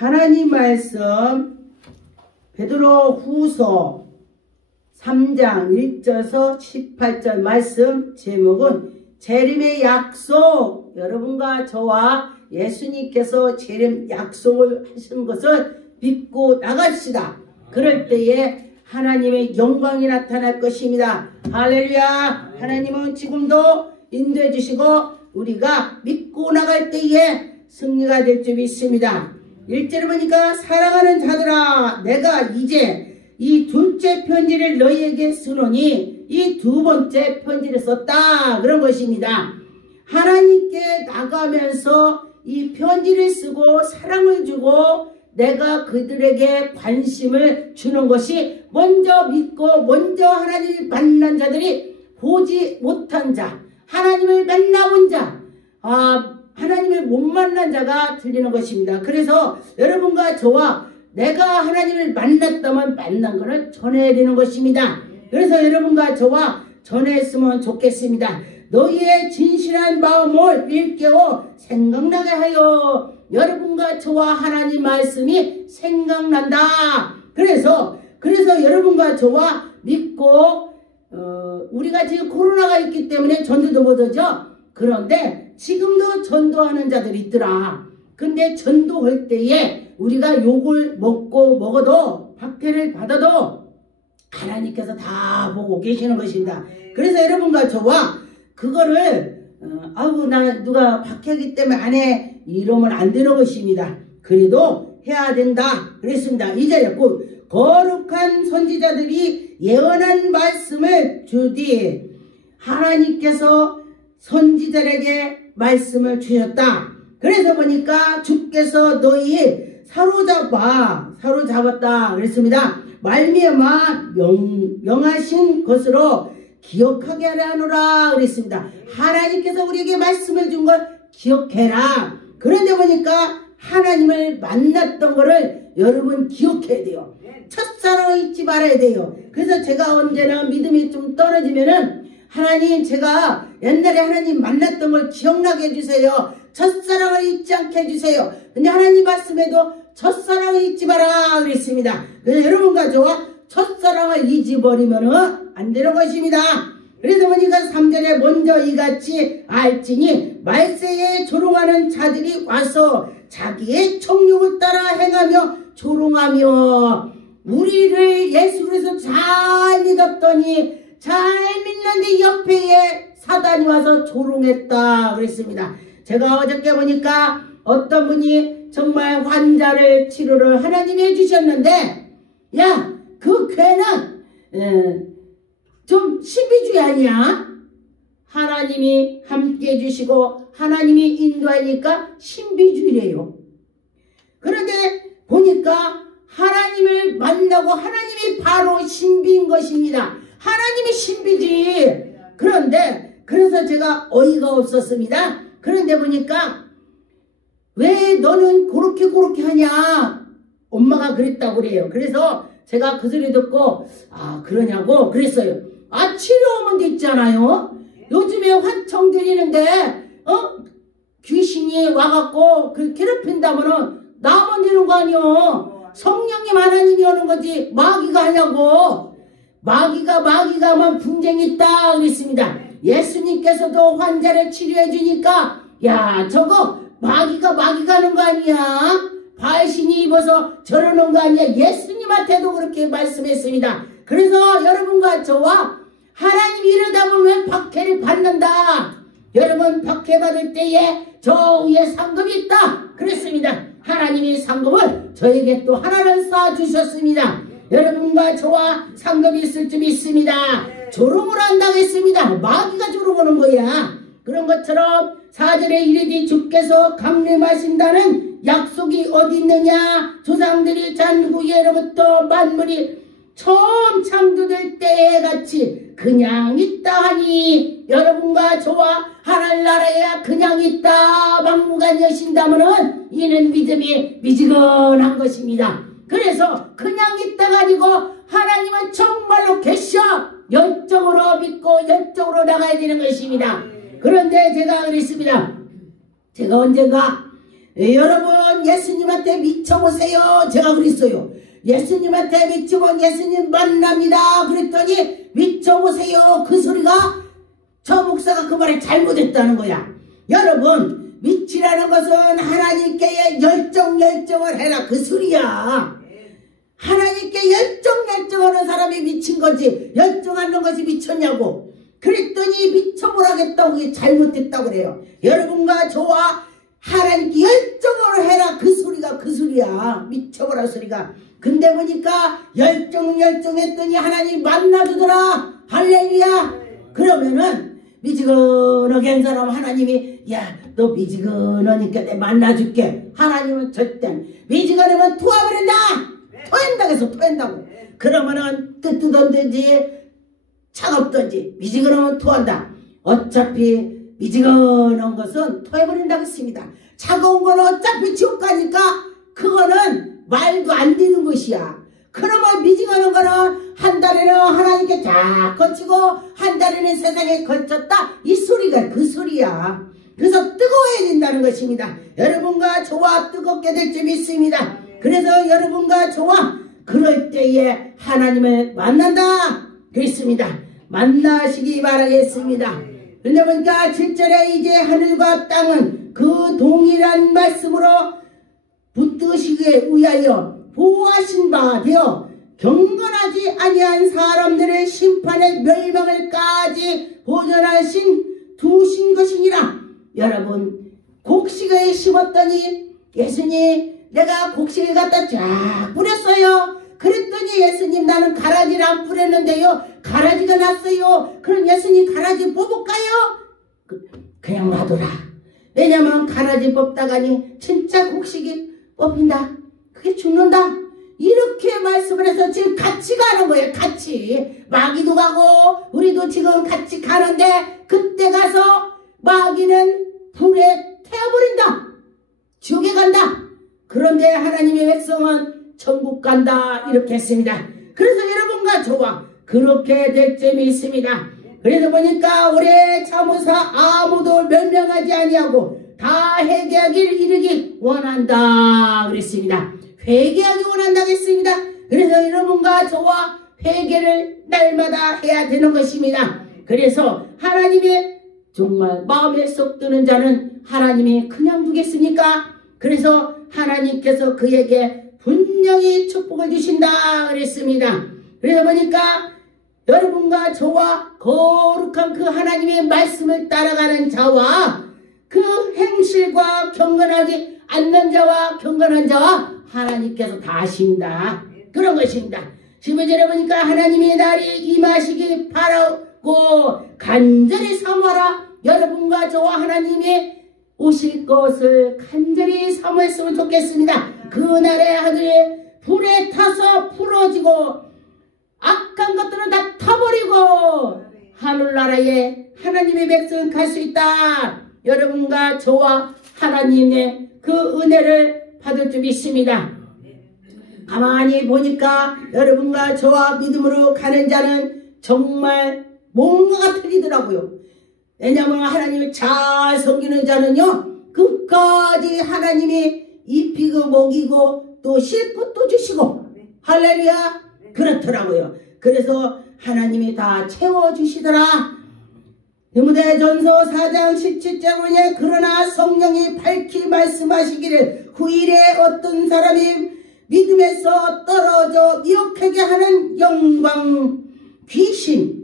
하나님 말씀 베드로 후서 3장 1절에서 18절 말씀 제목은 재림의 약속. 여러분과 저와 예수님께서 재림 약속을 하시는 것을 믿고 나갑시다. 그럴 때에 하나님의 영광이 나타날 것입니다. 할렐루야. 하나님은 지금도 인도해 주시고 우리가 믿고 나갈 때에 승리가 될 줄 믿습니다. 1절을 보니까 사랑하는 자들아 내가 이제 이 둘째 편지를 너희에게 쓰노니 이 두 번째 편지를 썼다. 그런 것입니다. 하나님께 나가면서 이 편지를 쓰고 사랑을 주고 내가 그들에게 관심을 주는 것이 먼저 믿고 먼저 하나님을 만난 자들이 보지 못한 자, 하나님을 만나본 자, 하나님을 못 만난 자가 들리는 것입니다. 그래서 여러분과 저와 내가 하나님을 만났다면 만난 것을 전해야 되는 것입니다. 그래서 여러분과 저와 전했으면 좋겠습니다. 너희의 진실한 마음을 일깨워 생각나게 하여 여러분과 저와 하나님 말씀이 생각난다. 그래서 여러분과 저와 믿고 우리가 지금 코로나가 있기 때문에 전도도 못하죠. 그런데 지금도 전도하는 자들이 있더라. 근데 전도할 때에 우리가 욕을 먹어도 박해를 받아도 하나님께서 다 보고 계시는 것입니다. 그래서 여러분과 저와 그거를 나 누가 박해하기 때문에 안 해 이러면 안 되는 것입니다. 그래도 해야 된다 그랬습니다. 이 자리에 거룩한 선지자들이 예언한 말씀을 주디 하나님께서 선지자에게 말씀을 주셨다. 그래서 보니까 주께서 너희 사로잡았다 그랬습니다. 말미암아 명하신 것으로 기억하게 하라노라 그랬습니다. 하나님께서 우리에게 말씀을 준 걸 기억해라. 그런데 보니까 하나님을 만났던 거를 여러분 기억해야 돼요. 첫사랑을 잊지 말아야 돼요. 그래서 제가 언제나 믿음이 좀 떨어지면은 하나님 제가 옛날에 하나님 만났던 걸 기억나게 해주세요. 첫사랑을 잊지 않게 해주세요. 근데 하나님 말씀에도 첫사랑을 잊지 마라 그랬습니다. 그래서 여러분과 저와 첫사랑을 잊어버리면 안 되는 것입니다. 그래서 보니까 3절에 먼저 이같이 알지니 말세에 조롱하는 자들이 와서 자기의 청욕을 따라 행하며 조롱하며 우리를 예수 그리스도 잘 믿었더니 잘 믿는데 옆에 사단이 와서 조롱했다 그랬습니다. 제가 어저께 보니까 어떤 분이 정말 환자를 치료를 하나님이 해주셨는데 그 괴는 좀 신비주의 아니야? 하나님이 함께 해주시고 하나님이 인도하니까 신비주의래요. 그런데 보니까 하나님을 만나고 하나님이 바로 신비인 것입니다. 하나님이 신비지. 그래서 제가 어이가 없었습니다. 그런데 보니까 왜 너는 그렇게 하냐? 엄마가 그랬다고 그래요. 그래서 제가 그 소리 듣고 그러냐고 그랬어요. 치료하면 됐잖아요. 요즘에 환청 드리는데 귀신이 와갖고 괴롭힌다면은 나만 되는 거 아니요. 성령님 하나님이 오는 거지 마귀가 하냐고. 마귀가만 분쟁이 있다 그랬습니다. 예수님께서도 환자를 치료해 주니까 저거 마귀가 하는 거 아니야? 발신이 입어서 저러는 거 아니야? 예수님한테도 그렇게 말씀했습니다. 그래서 여러분과 저와 하나님이 이러다 보면 박해를 받는다. 여러분 박해받을 때에 저 위에 상급이 있다 그랬습니다. 하나님이 상급을 저에게 또 하나를 쌓아주셨습니다. 여러분과 저와 상급이 있을 줄 믿습니다. 조롱을 한다고 했습니다. 마귀가 조롱하는 거야. 그런 것처럼 4절에 이르되 주께서 강림하신다는 약속이 어디 있느냐? 조상들이 잔구예로부터 만물이 처음 창조될 때에 같이 그냥 있다 하니 여러분과 저와 하늘나라에 그냥 있다 막무가내 여신다면은 이는 믿음이 미지근한 것입니다. 그래서 그냥 있다가 아니고 하나님은 정말로 계셔 열정으로 믿고 열정으로 나가야 되는 것입니다. 그런데 제가 그랬습니다. 제가 언젠가 여러분 예수님한테 미쳐보세요. 제가 그랬어요. 예수님한테 미치면 예수님 만납니다. 그랬더니 미쳐보세요. 그 소리가 저 목사가 그 말에 잘못했다는 거야. 여러분 미치라는 것은 하나님께 열정을 해라 그 소리야. 하나님께 열정하는 사람이 미친 거지 열정하는 것이 미쳤냐고. 그랬더니 미쳐보라겠다고 그게 잘못됐다고 그래요. 여러분과 저와 하나님께 열정을 해라 그 소리가 그 소리야. 미쳐보라 소리가. 근데 보니까 열정했더니 하나님 만나주더라. 할렐루야. 그러면은 미지근하게 한 사람 하나님이 야 너 미지근하니까 내가 만나줄게. 하나님은 절대 미지근하면 토해버린다. 토한다고 해서 토한다고. 그러면은 뜨뜻하든지 차갑든지 미지근하면 토한다. 어차피 미지근한 것은 토해버린다고 했습니다. 차가운 건 어차피 지옥 가니까 그거는 말도 안 되는 것이야. 그러면 미지근한 거는 한 달에는 하나님께 쫙 거치고 한 달에는 세상에 거쳤다. 이 소리가 그 소리야. 그래서 뜨거워진다는 것입니다. 여러분과 저와 뜨겁게 될 줄 믿습니다. 그래서 여러분과 저와 그럴 때에 하나님을 만난다 그랬습니다. 만나시기 바라겠습니다. 그런데 보니까 7절에 이제 하늘과 땅은 그 동일한 말씀으로 붙드시기에 위하여 보호하신 바 되어 경건하지 아니한 사람들의 심판의 멸망을까지 보존하신 두신 것이니라. 여러분 곡식을 심었더니 예수님 내가 곡식을 갖다 쫙 뿌렸어요. 그랬더니 예수님 나는 가라지를 안 뿌렸는데요. 가라지가 났어요. 그럼 예수님 가라지 뽑을까요? 그냥 놔둬라. 왜냐면 가라지 뽑다가니 진짜 곡식이 뽑힌다. 그게 죽는다. 이렇게 말씀을 해서 지금 같이 가는 거예요. 같이. 마귀도 가고 우리도 지금 같이 가는데 그때 가서 마귀는 불에 태워버린다. 지옥에 간다. 그런데 하나님의 백성은 천국 간다. 이렇게 했습니다. 그래서 여러분과 저와 그렇게 될 점이 있습니다. 그래서 보니까 올해 참으사 아무도 멸명하지 아니하고 다 회개하기를 이르기 원한다 그랬습니다. 회개하기 원한다고 했습니다. 그래서 여러분과 저와 회개를 날마다 해야 되는 것입니다. 그래서 하나님의 정말 마음에 쏙 드는 자는 하나님이 그냥 두겠습니까? 그래서 하나님께서 그에게 분명히 축복을 주신다 그랬습니다. 그래서 보니까 여러분과 저와 거룩한 그 하나님의 말씀을 따라가는 자와 그 행실과 경건하지 않는 자와 경건한 자와 하나님께서 다 아신다. 그런 것입니다. 15절에 보니까 하나님의 날이 임하시기 바라고 간절히 사모하라. 여러분과 저와 하나님의 오실 것을 간절히 사모했으면 좋겠습니다. 그날의 하늘이 불에 타서 풀어지고 악한 것들은 다 타버리고 하늘나라에 하나님의 백성은 갈 수 있다. 여러분과 저와 하나님의 그 은혜를 받을 줄 믿습니다. 가만히 보니까 여러분과 저와 믿음으로 가는 자는 정말 뭔가가 틀리더라고요. 왜냐하면 하나님을 잘 섬기는 자는요 끝까지 하나님이 입히고 먹이고 또 쉴 또 주시고 할렐루야 그렇더라고요. 그래서 하나님이 다 채워주시더라. 디모데전서 4장 17절 보니 그러나 성령이 밝히 말씀하시기를 후일에 어떤 사람이 믿음에서 떨어져 미혹하게 하는 영광 귀신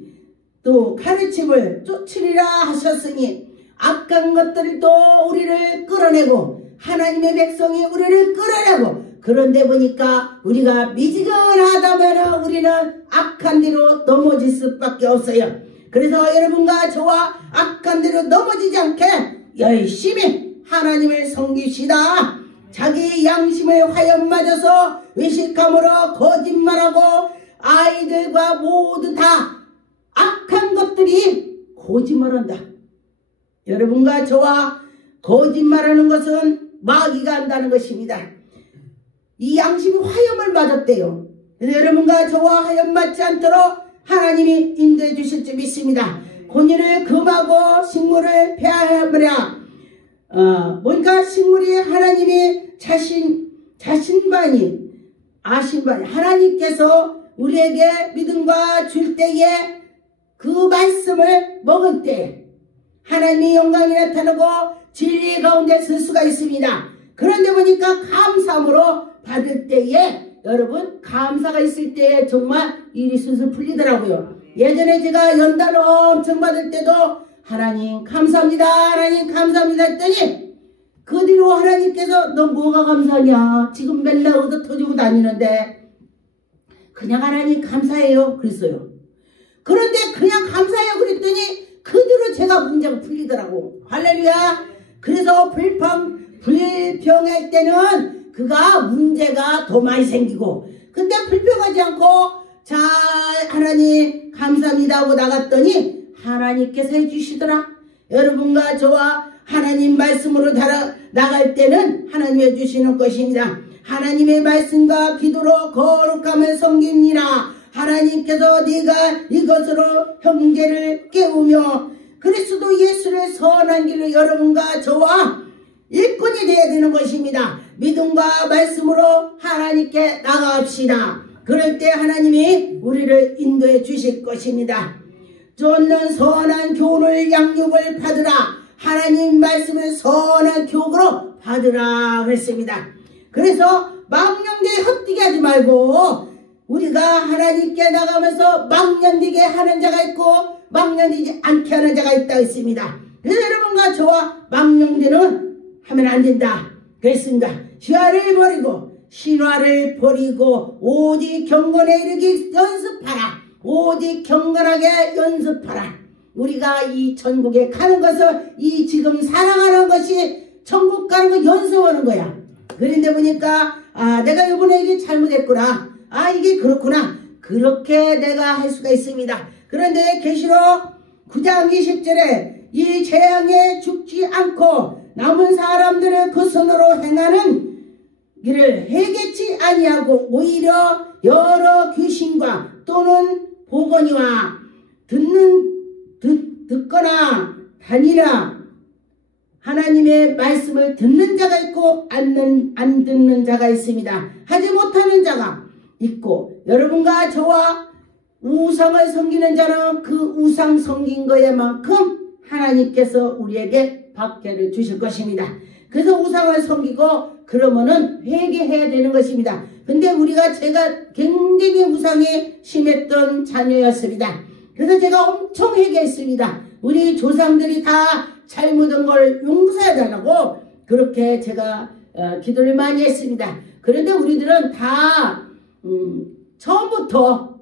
또 가르침을 쫓으리라 하셨으니 악한 것들이 또 우리를 끌어내고 하나님의 백성이 우리를 끌어내고 그런데 보니까 우리가 미지근하다면 우리는 악한 대로 넘어질 수밖에 없어요. 그래서 여러분과 저와 악한 대로 넘어지지 않게 열심히 하나님을 섬깁시다. 자기 양심을 화염 맞아서 외식함으로 거짓말하고 아이들과 모두 다 악한 것들이 거짓말한다. 여러분과 저와 거짓말하는 것은 마귀가 한다는 것입니다. 이 양심이 화염을 맞았대요. 그래서 여러분과 저와 화염 맞지 않도록 하나님이 인도해 주실 줄 믿습니다. 권위를 금하고 식물을 폐하여버려 뭔가 식물이 하나님이 자신만이 아신만이 하나님께서 우리에게 믿음과 줄 때에 그 말씀을 먹을 때 하나님의 영광이 나타나고 진리 가운데 설 수가 있습니다. 그런데 보니까 감사함으로 받을 때에 여러분 감사가 있을 때에 정말 일이 술술 풀리더라고요. 예전에 제가 연단 엄청 받을 때도 하나님 감사합니다 하나님 감사합니다 했더니 그 뒤로 하나님께서 너 뭐가 감사하냐 지금 맨날 얻어 터지고 다니는데 그냥 하나님 감사해요 그랬어요. 그런데 그냥 감사해요 그랬더니 그 뒤로 제가 문제가 풀리더라고. 할렐루야. 그래서 불평할 때는 그가 문제가 더 많이 생기고 근데 불평하지 않고 자 하나님 감사합니다 하고 나갔더니 하나님께서 해주시더라. 여러분과 저와 하나님 말씀으로 나갈 때는 하나님이 해주시는 것입니다. 하나님의 말씀과 기도로 거룩함을 섬깁니다. 하나님께서 네가 이것으로 형제를 깨우며 그리스도 예수를 선한 길로 여러분과 저와 일꾼이 되어야 되는 것입니다. 믿음과 말씀으로 하나님께 나가갑시다. 그럴 때 하나님이 우리를 인도해 주실 것입니다. 쫓는 선한 교훈을 양육을 받으라. 하나님 말씀을 선한 교육으로 받으라 그랬습니다. 그래서 망령되게 헛되게 하지 말고 우리가 하나님께 나가면서 망령되게 하는 자가 있고 망령되지 않게 하는 자가 있다 했습니다. 그래서 여러분과 저와 망령되는 하면 안 된다 그랬습니다. 신화를 버리고 오직 경건에 이르기 연습하라. 오직 경건하게 연습하라. 우리가 이 천국에 가는 것을 이 지금 살아가는 것이 천국 가는 거 연습하는 거야. 그런데 보니까 내가 이번에 이게 잘못했구나. 이게 그렇구나. 그렇게 내가 할 수가 있습니다. 그런데 계시록 9장 20절에 이 재앙에 죽지 않고 남은 사람들을 그 손으로 행하는 일을 해겠지 아니하고 오히려 여러 귀신과 또는 보거니와 듣거나 다니라. 하나님의 말씀을 듣는 자가 있고 안 듣는 자가 있습니다. 하지 못하는 자가 있고 여러분과 저와 우상을 섬기는 자는 그 우상 섬긴 거에만큼 하나님께서 우리에게 박해를 주실 것입니다. 그래서 우상을 섬기고 그러면은 회개해야 되는 것입니다. 근데 제가 굉장히 우상이 심했던 자녀였습니다. 그래서 제가 엄청 회개했습니다. 우리 조상들이 다 잘못한 걸 용서해달라고 그렇게 제가 기도를 많이 했습니다. 그런데 우리들은 다 처음부터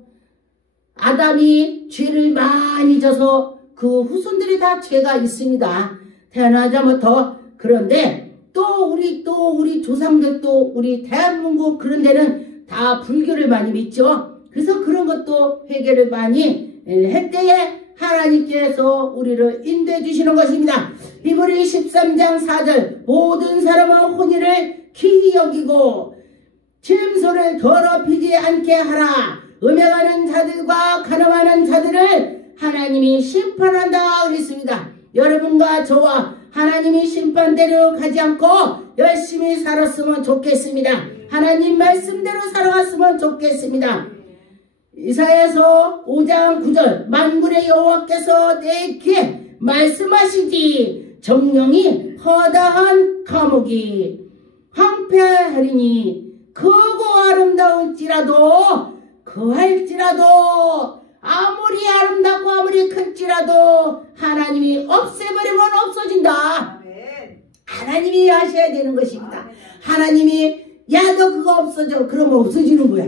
아담이 죄를 많이 져서 그 후손들이 다 죄가 있습니다. 태어나자부터. 그런데 또 우리 조상들도 우리 대한민국 그런 데는 다 불교를 많이 믿죠. 그래서 그런 것도 회개를 많이 했대에 하나님께서 우리를 인도해 주시는 것입니다. 히브리 13장 4절 모든 사람은 혼인을 기히 여기고 침소를 더럽히지 않게 하라. 음행하는 자들과 가늠하는 자들을 하나님이 심판한다 그랬습니다. 여러분과 저와 하나님이 심판대로 가지 않고 열심히 살았으면 좋겠습니다. 하나님 말씀대로 살아갔으면 좋겠습니다. 이사야서 5장 9절 만군의 여호와께서 내 귀에 말씀하시지 정령이 허다한 감옥이 황폐하리니 크고 아름다울지라도 아무리 아름답고 아무리 클지라도 하나님이 없애버리면 없어진다. 하나님이 하셔야 되는 것입니다. 하나님이 야 너 그거 없어져 그러면 없어지는 거야.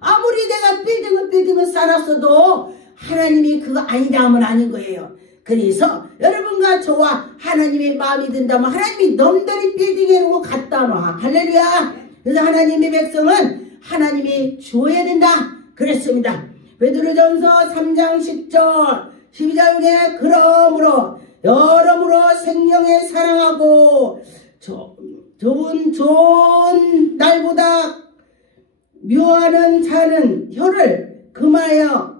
아무리 내가 빌딩을 쌓았어도 하나님이 그거 아니다 하면 아닌 거예요. 그래서 여러분과 저와 하나님의 마음이 든다면 하나님이 넘들이 빌딩해 놓고 갖다 놔. 할렐루야. 그래서 하나님의 백성은 하나님이 주어야 된다 그랬습니다. 베드로전서 3장 10절 12절에 그러므로 여러모로 생명에 사랑하고 좋은 날보다 묘하는 자는 혀를 금하여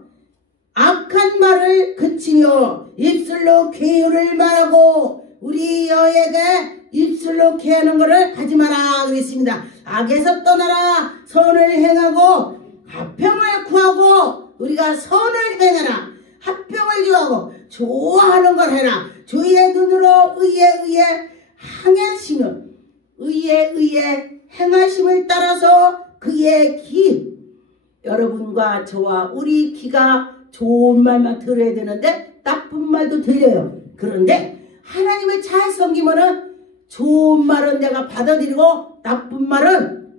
악한 말을 그치며 입술로 괴유를 말하고 우리 여에게 입술로 케하는 것을 하지 마라 그랬습니다. 악에서 떠나라. 선을 행하고 화평을 구하고 우리가 선을 행하라. 화평을 구하고 좋아하는 걸 해라. 주의 눈으로 의에 행하심을 따라서 그의 귀. 여러분과 저와 우리 귀가 좋은 말만 들어야 되는데 나쁜 말도 들려요. 그런데 하나님을 잘 섬기면은 좋은 말은 내가 받아들이고 나쁜 말은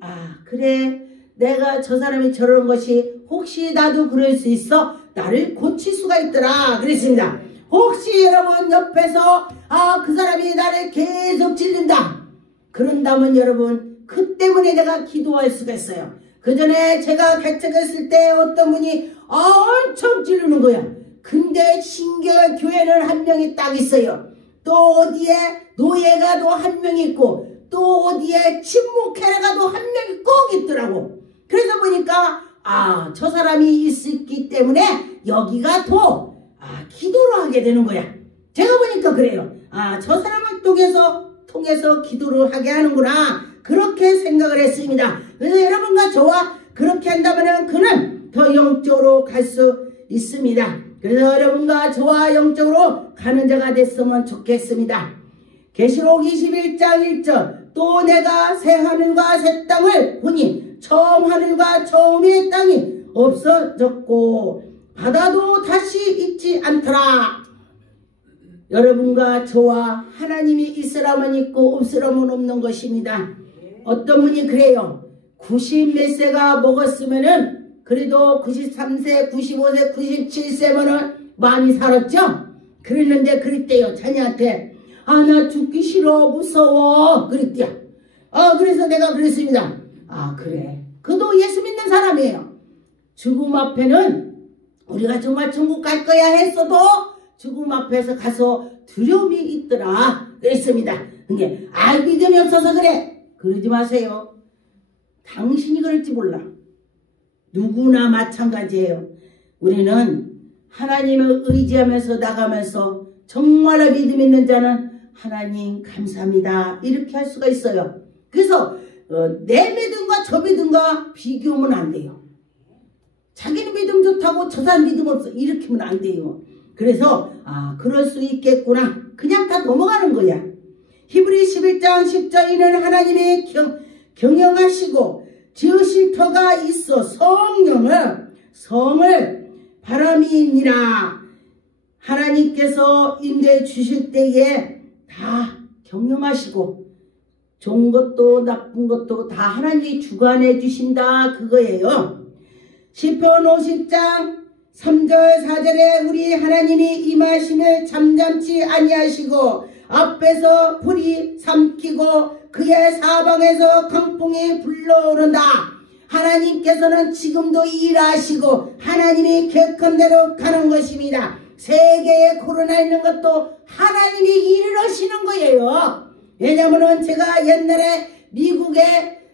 그래 내가 저 사람이 저러는 것이 혹시 나도 그럴 수 있어 나를 고칠 수가 있더라 그랬습니다. 혹시 여러분 옆에서 그 사람이 나를 계속 찔른다 그런다면 여러분 그 때문에 내가 기도할 수가 있어요. 그 전에 제가 개척했을 때 어떤 분이 엄청 찌르는 거야. 근데 신경을 교회는 한 명이 딱 있어요. 또 어디에 노예가도 한 명 있고 또 어디에 침묵회라가도 한 명이 꼭 있더라고. 그래서 보니까 저 사람이 있었기 때문에 여기가 더 기도를 하게 되는 거야. 제가 보니까 그래요. 저 사람을 통해서 기도를 하게 하는구나. 그렇게 생각을 했습니다. 그래서 여러분과 저와 그렇게 한다면 그는 더 영적으로 갈 수 있습니다. 그래서 여러분과 저와 영적으로 가는 자가 됐으면 좋겠습니다. 계시록 21장 1절 또 내가 새 하늘과 새 땅을 보니 처음 하늘과 처음 위의 땅이 없어졌고 바다도 다시 있지 않더라. 여러분과 저와 하나님이 있으라면 있고 없으라면 없는 것입니다. 어떤 분이 그래요. 90 몇 세가 먹었으면은 그래도 93세, 95세, 97세면은 많이 살았죠? 그랬는데 그랬대요. 자녀한테 나 죽기 싫어 무서워 그랬대요. 그래서 내가 그랬습니다. 그래. 그도 예수 믿는 사람이에요. 죽음 앞에는 우리가 정말 천국 갈 거야 했어도 죽음 앞에서 가서 두려움이 있더라 그랬습니다. 근데 믿음이 없어서 그래. 그러지 마세요. 당신이 그럴지 몰라. 누구나 마찬가지예요. 우리는 하나님을 의지하면서 나가면서 정말로 믿음 있는 자는 하나님 감사합니다 이렇게 할 수가 있어요. 그래서 내 믿음과 저 믿음과 비교하면 안 돼요. 자기는 믿음 좋다고 저 사람 믿음 없어 이렇게 하면 안 돼요. 그래서 그럴 수 있겠구나 그냥 다 넘어가는 거야. 히브리 11장 10절 이는 하나님이 경영하시고 지으실 터가 있어 성을 바람이니라. 하나님께서 인도해 주실 때에 다 경영하시고 좋은 것도 나쁜 것도 다 하나님이 주관해 주신다 그거예요. 시편 50장 3절 4절에 우리 하나님이 임하심을 잠잠치 아니하시고 앞에서 불이 삼키고 그의 사방에서 강풍이 불러오른다. 하나님께서는 지금도 일하시고 하나님이 계획한 대로 가는 것입니다. 세계에 코로나 있는 것도 하나님이 일을 하시는 거예요. 왜냐하면 제가 옛날에 미국에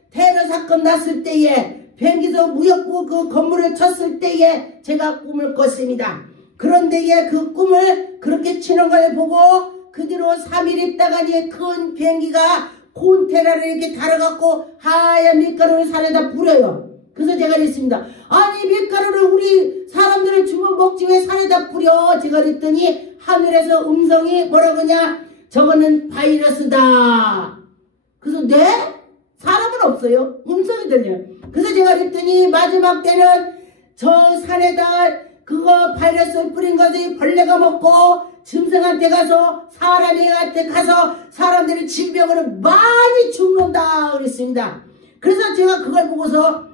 테러 사건 났을 때에 비행기에서 무역부 그 건물을 쳤을 때에 제가 꿈을 꿨습니다. 그런데 그 꿈을 그렇게 치는 걸 보고 그 뒤로 3일 있다가니 큰 비행기가 콘테나를 이렇게 달아갖고 하얀 밀가루를 산에다 뿌려요. 그래서 제가 그랬습니다. 아니 밀가루를 우리 사람들을 주면 먹지 왜 산에다 뿌려? 제가 그랬더니 하늘에서 음성이 뭐라고 하냐? 저거는 바이러스다. 그래서 네? 사람은 없어요. 음성이 들려요. 그래서 제가 그랬더니 마지막 때는 저 산에다 그거 바이러스를 뿌린 것이 벌레가 먹고 짐승한테 가서 사람한테 가서 사람들이 질병으로 많이 죽는다 그랬습니다. 그래서 제가 그걸 보고서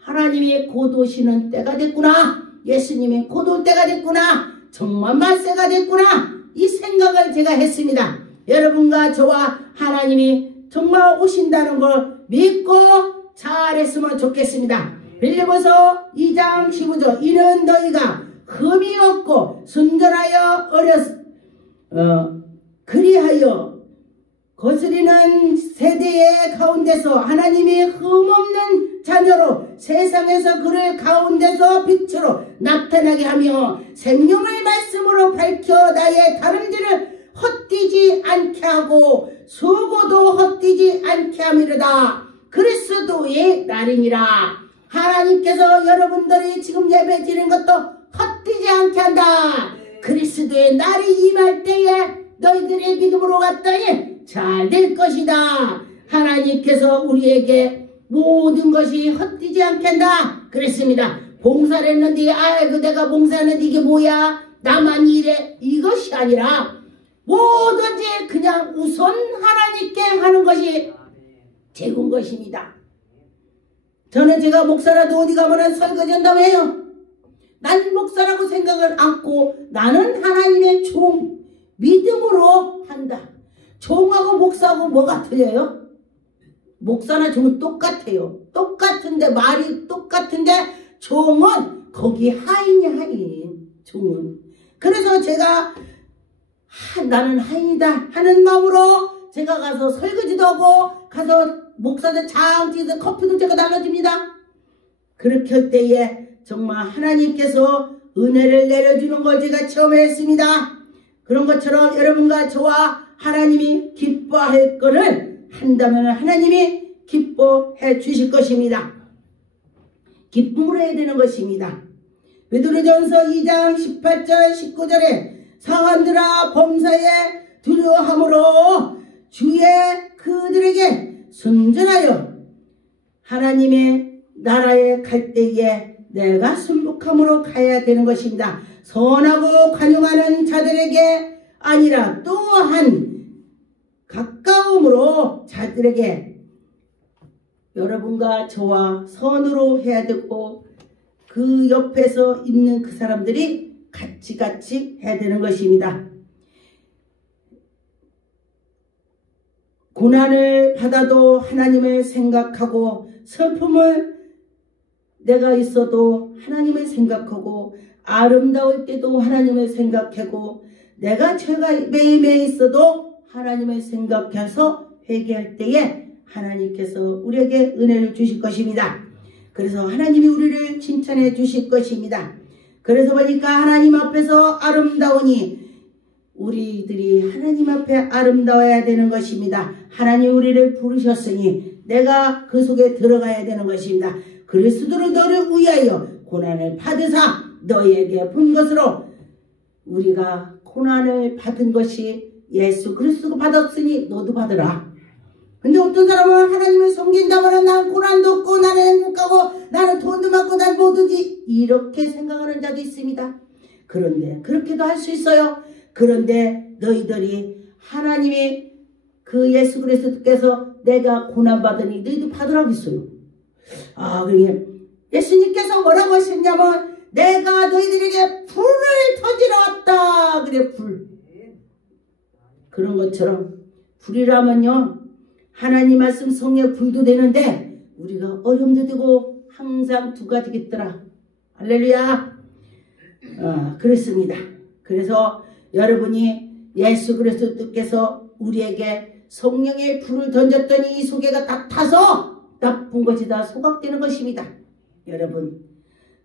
하나님이 곧 오시는 때가 됐구나. 예수님이 곧 올 때가 됐구나. 정말 말세가 됐구나. 이 생각을 제가 했습니다. 여러분과 저와 하나님이 정말 오신다는 걸 믿고 잘했으면 좋겠습니다. 빌립보서 2장 15절 이는 너희가 흠이 없고 순전하여 그리하여 거스리는 세대의 가운데서 하나님이 흠없는 자녀로 세상에서 그를 가운데서 빛으로 나타나게 하며 생명의 말씀으로 밝혀 나의 다름질을 헛되지 않게 하고 수고도 헛되지 않게 함이로다. 그리스도의 날이니라. 하나님께서 여러분들이 지금 예배 드리는 것도 헛되지 않게 한다. 그리스도의 날이 임할 때에 너희들의 믿음으로 갔더니 잘 될 것이다. 하나님께서 우리에게 모든 것이 헛되지 않게 한다 그랬습니다. 봉사를 했는데 아이고 내가 봉사했는데 이게 뭐야 나만 이래 이것이 아니라 뭐든지 그냥 우선 하나님께 하는 것이 최고인 것입니다. 저는 제가 목사라도 어디 가면 설거지 한다고 해요. 난 목사라고 생각을 않고 나는 하나님의 종 믿음으로 한다. 종하고 목사하고 뭐가 틀려요? 목사나 종은 똑같아요. 똑같은데 말이 똑같은데 종은 거기 하인이 하인. 종은. 그래서 제가 나는 하인이다 하는 마음으로 제가 가서 설거지도 하고 가서 목사들 장지에서 커피도 제가 나눠줍니다. 그렇게 할 때에 정말 하나님께서 은혜를 내려주는 걸 제가 체험했습니다. 그런 것처럼 여러분과 저와 하나님이 기뻐할 것을 한다면 하나님이 기뻐해 주실 것입니다. 기쁨으로 해야 되는 것입니다. 베드로전서 2장 18절 19절에 사한들아 범사에 두려워함으로 주의 그들에게 순전하여 하나님의 나라에 갈 때에 내가 순복함으로 가야 되는 것입니다. 선하고 관용하는 자들에게 아니라 또한 가까움으로 자들에게 여러분과 저와 선으로 해야 되고 그 옆에서 있는 그 사람들이 같이 해야 되는 것입니다. 고난을 받아도 하나님을 생각하고 슬픔을 내가 있어도 하나님을 생각하고 아름다울 때도 하나님을 생각하고 내가 죄가 매일매일 있어도 하나님을 생각해서 회개할 때에 하나님께서 우리에게 은혜를 주실 것입니다. 그래서 하나님이 우리를 칭찬해 주실 것입니다. 그래서 보니까 하나님 앞에서 아름다우니 우리들이 하나님 앞에 아름다워야 되는 것입니다. 하나님 우리를 부르셨으니 내가 그 속에 들어가야 되는 것입니다. 그리스도로 너를 위하여 고난을 받으사 너희에게 본 것으로 우리가 고난을 받은 것이 예수 그리스도가 받았으니 너도 받으라. 근데 어떤 사람은 하나님을 섬긴다면 난 고난도 없고 나는 행복하고 나는 돈도 많고 난 뭐든지 이렇게 생각하는 자도 있습니다. 그런데 그렇게도 할 수 있어요. 그런데 너희들이 하나님이 그 예수 그리스도께서 내가 고난받으니 너희도 받으라고 했어요. 그러게 예수님께서 뭐라고 하셨냐면 내가 너희들에게 불을 터지러 왔다. 그래 불. 그런 것처럼 불이라면요. 하나님 말씀 성령 불도 되는데 우리가 얼음도 되고 항상 두 가지겠더라. 할렐루야. 그렇습니다. 그래서 여러분이 예수 그리스도께서 우리에게 성령의 불을 던졌더니 이 속에가 다 타서 나쁜 것이 다 소각되는 것입니다. 여러분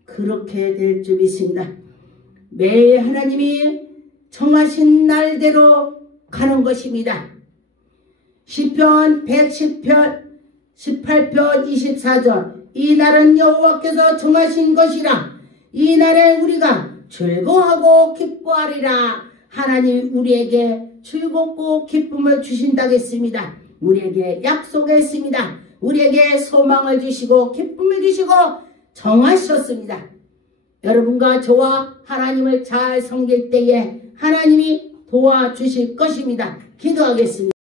그렇게 될 줄 믿습니다. 매일 하나님이 정하신 날대로 가는 것입니다. 시편 110편 18편 24절 이 날은 여호와께서 정하신 것이라 이 날에 우리가 즐거워하고 기뻐하리라. 하나님 우리에게 즐겁고 기쁨을 주신다겠습니다. 우리에게 약속했습니다. 우리에게 소망을 주시고 기쁨을 주시고 정하셨습니다. 여러분과 저와 하나님을 잘 섬길 때에 하나님이 도와주실 것입니다. 기도하겠습니다.